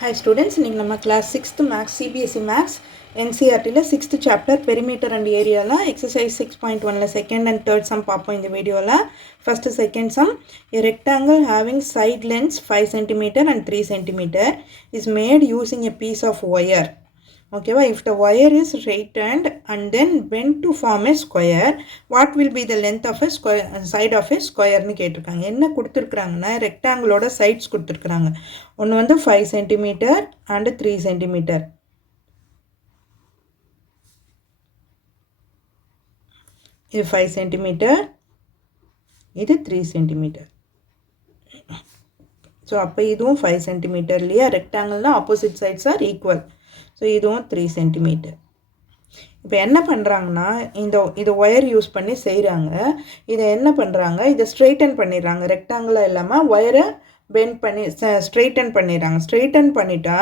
Hi students, இன்னைக்கு நம்ம class 6th Maths CBSE Maths NCERTல 6th chapter perimeter and areaல exercise 6.1ல second and third sum பார்ப்போம் இந்த வீடியோல. First second sum, a rectangle having side lengths 5 cm and 3 cm is made using a piece of wire. Okay, if the wire is straightened and then bent to form a square, what will be the length of a square, side of a square னு கேட்டிருக்காங்க. என்ன கொடுத்திருக்காங்கன்னா ரெக்டாங்கிளோட சைட்ஸ் கொடுத்திருக்காங்க. ஒன்று வந்து 5 cm and 3 cm. இது 5 cm, இது 3 cm. ஸோ அப்போ இதுவும் 5 cm இல்லையா, ரெக்டாங்கிள்னா opposite sides are equal. So இதுவும் 3 cm. இப்போ என்ன பண்ணுறாங்கன்னா இது ஒயர் யூஸ் பண்ணி செய்கிறாங்க. இதை என்ன பண்ணுறாங்க, இதை ஸ்ட்ரெயிட்டன் பண்ணிடுறாங்க. ரெக்டாங்கிளாக இல்லாமல் ஒயரை பெண்ட் பண்ணி ஸ்ட்ரெயிட்டன் பண்ணிடுறாங்க. ஸ்ட்ரெயிட்டன் பண்ணிட்டா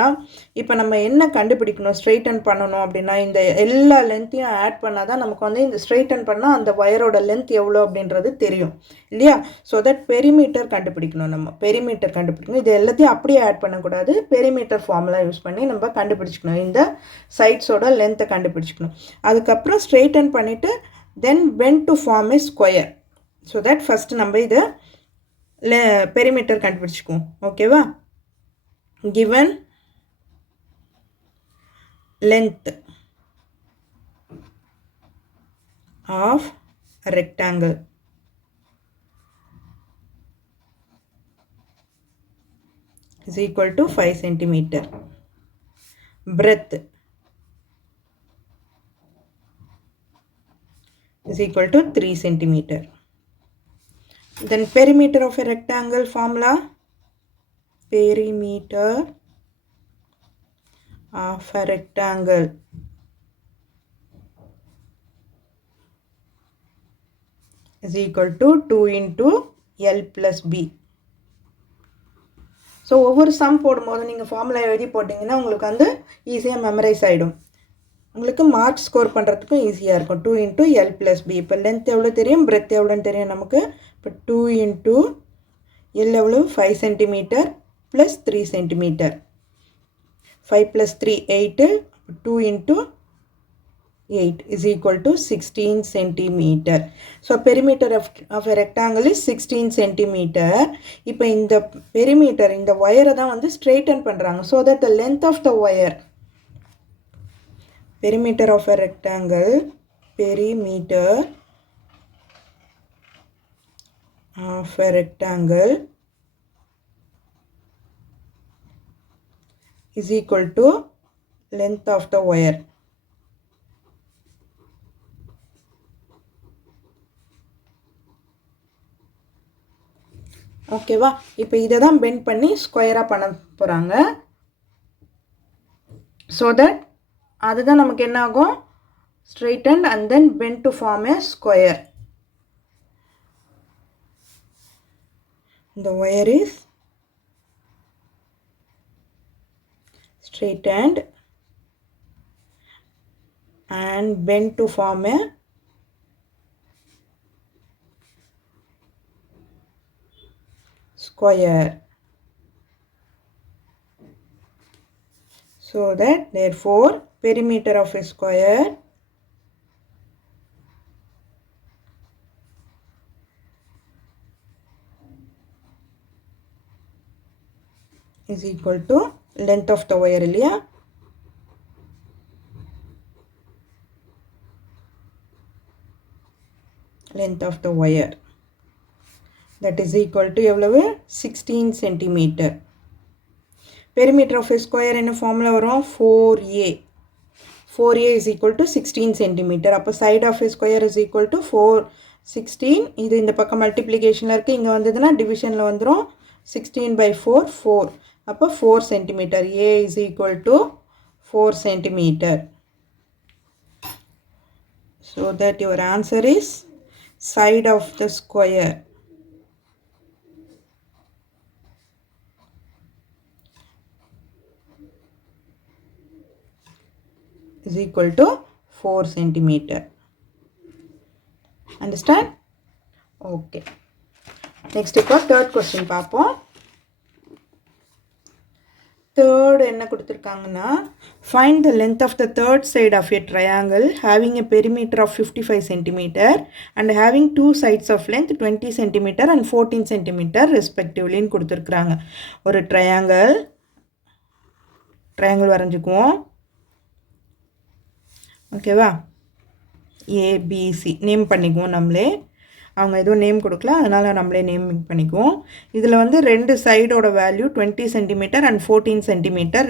இப்போ நம்ம என்ன கண்டுபிடிக்கணும், ஸ்ட்ரெயிட்டன் பண்ணணும் அப்படின்னா இந்த எல்லா லென்த்தையும் ஆட் பண்ணால் தான் நமக்கு வந்து இந்த ஸ்ட்ரெயிட்டன் பண்ணால் அந்த ஒயரோட லென்த் எவ்வளோ அப்படின்றது தெரியும் இல்லையா. ஸோ தட் பெரிமீட்டர் கண்டுபிடிக்கணும். நம்ம பெரிமீட்டர் கண்டுபிடிக்கணும். இது எல்லாத்தையும் அப்படியே ஆட் பண்ணக்கூடாது. பெரிமீட்டர் ஃபார்முலா யூஸ் பண்ணி நம்ம கண்டுபிடிச்சிக்கணும். இந்த சைட்ஸோட லென்த்தை கண்டுபிடிச்சிக்கணும். அதுக்கப்புறம் ஸ்ட்ரெயிட்டன் பண்ணிவிட்டு then bend to form a square. So that first நம்ம இதை பெரிமீட்டர் கண்டுபிடிச்சிக்குவோம். ஓகேவா. given length of a rectangle is equal to 5 cm. Breadth is equal to 3 cm. Then perimeter of a rectangle formula, perimeter of a rectangle is equal to 2 into L plus B. So ஒவ்வொரு சம் போடும்போது நீங்கள் ஃபார்முலா எழுதி போட்டிங்கன்னா உங்களுக்கு வந்து ஈஸியாக மெமரைஸ் ஆகிடும். உங்களுக்கு மார்க் ஸ்கோர் பண்ணுறதுக்கும் ஈஸியாக இருக்கும். 2 into L plus B. இப்போ லென்த் எவ்வளோ தெரியும், பிரெத் எவ்வளோன்னு தெரியும் நமக்கு. இப்போ 2 into L எவ்வளோ, 5 cm plus 3 cm. 5 plus 3 8. 2 into 8 is equal to 16 cm. So perimeter of a rectangle is 16 cm. இப்போ இந்த perimeter, இந்த wire தான் வந்து straighten பண்ணுறாங்க. So that the length of the wire, perimeter of a rectangle, perimeter of a rectangle is equal to length of the wire. ஓகேவா. இப்போ இதை தான் பெண்ட் பண்ணி ஸ்கொயராக பண்ண போகிறாங்க. ஸோ தட் அதுதான் நமக்கு என்ன ஆகும், straightened and then bent to form a square. The wire is straightened and bent to form a square. So that therefore perimeter of a square is equal to length of the wire இல்லையா. length of the wire that is equal to எவ்வளவு, 16 cm. perimeter of a square என்ன ஃபார்முலா வரும், 4a. 4a is equal to 16 cm. அப்போ side of a square is equal to 4 16. இது இந்த பக்கம் மல்டிப்ளிகேஷனில் இருக்குது, இங்கே வந்ததுன்னா டிவிஷனில் வந்துடும். 16 by 4 4. அப்போ 4 cm. a is equal to 4 cm. So that your answer is side of the square is equal to 4 cm. Understand? Okay. Next இப்போ third question பார்ப்போம். third என்ன கொடுத்துருக்காங்கன்னா find the length of the third side of a triangle having a perimeter of 55 cm and having two sides of length 20 cm and 14 cm respectively கொடுத்துருக்காங்க. ஒரு triangle வரைஞ்சுக்குவோம். ஓகேவா? ABC name பண்ணிக்குவோம். நம்மளே அவங்க எதுவும் நேம் கொடுக்கல, அதனால் நம்மளே நேம் பண்ணிக்குவோம். இதில் வந்து ரெண்டு சைடோட value 20 centimetre and 14 centimetre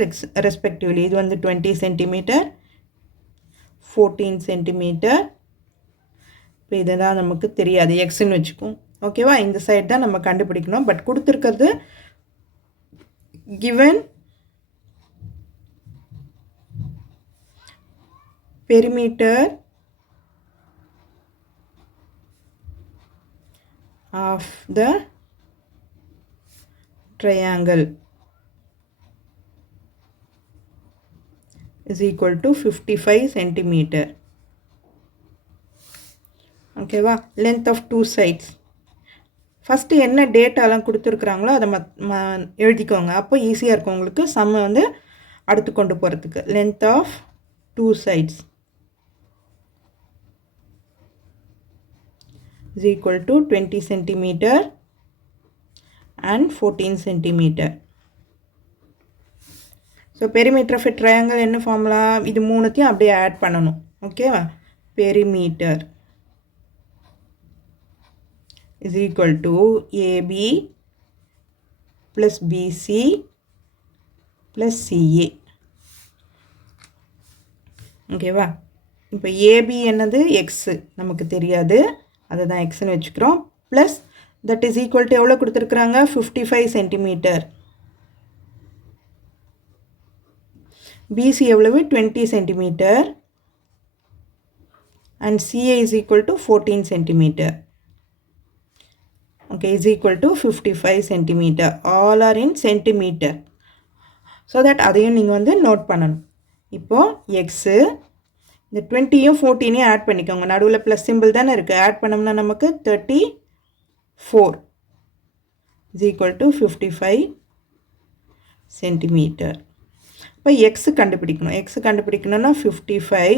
respectively. இது வந்து 20 சென்டிமீட்டர் 14 சென்டிமீட்டர். இப்போ இதுதான் நமக்கு தெரியாது, எக்ஸ்ன்னு வச்சுக்குவோம். ஓகேவா? இந்த சைடு தான் நம்ம கண்டுபிடிக்கணும். பட் கொடுத்துருக்கிறது given perimeter of the triangle is equal to 55 centimeter. ஓகேவா? length of two sides. First என்ன டேட்டாலாம் கொடுத்துருக்குறாங்களோ அதை எழுதிக்கோங்க. அப்போ ஈஸியாக இருக்கும் உங்களுக்கு சம்ம வந்து அடுத்து கொண்டு போகிறதுக்கு. length of two sides is equal to 20 centimeter and 14 centimeter. So perimeter of a triangle என்ன ஃபார்முலா? இது மூணுத்தையும் அப்படியே ஆட் பண்ணணும். ஓகேவா? perimeter is equal to AB plus BC plus CA. ஓகேவா? இப்போ ஏபி என்னது? எக்ஸு நமக்கு தெரியாது, அதை தான் எக்ஸ்ன்னு வச்சுக்கிறோம். Plus that is equal to எவ்வளோ கொடுத்துருக்குறாங்க? 55 சென்டிமீட்டர். பிசி எவ்வளவு? 20 centimetre. And CA is equal to 14 centimetre. Okay, is equal to 55 centimetre. All are in centimetre. So that அதையும் நீங்கள் வந்து நோட் பண்ணணும். இப்போது எக்ஸு இந்த 20யும் 14யும் ஆட் பண்ணிக்கோங்க. நடுவில் ப்ளஸ் சிம்பிள் தானே இருக்குது. ஆட் பண்ணோம்னா நமக்கு 34 இஸ் ஈக்குவல் டு 55 சென்டிமீட்டர். இப்போ எக்ஸு கண்டுபிடிக்கணும். எக்ஸு கண்டுபிடிக்கணும்னா 55,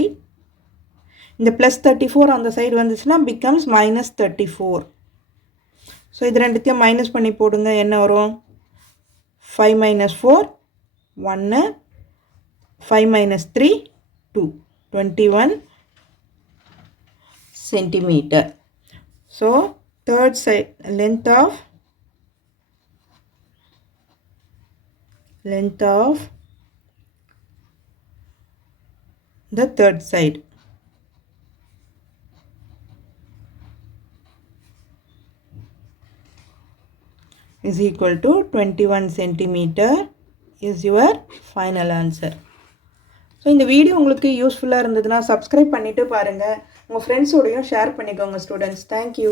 இந்த ப்ளஸ் 34 அந்த சைடு வந்துச்சுன்னா பிகம்ஸ் -34. ஸோ இது ரெண்டுத்தையும் மைனஸ் பண்ணி போடுங்க. என்ன வரும்? 5 - 4 1, 5 - 3 2, 21 centimeter. So third side length of the third side is equal to 21 centimeter is your final answer. So இந்த வீடியோ உங்களுக்கு யூஸ்ஃபுல்லாக இருந்ததுன்னா சப்ஸ்கிரைப் பண்ணிவிட்டு பாருங்கள். உங்கள் ஃப்ரெண்ட்ஸோடையும் ஷேர் பண்ணிக்கோங்க ஸ்டூடெண்ட்ஸ். தேங்க்யூ.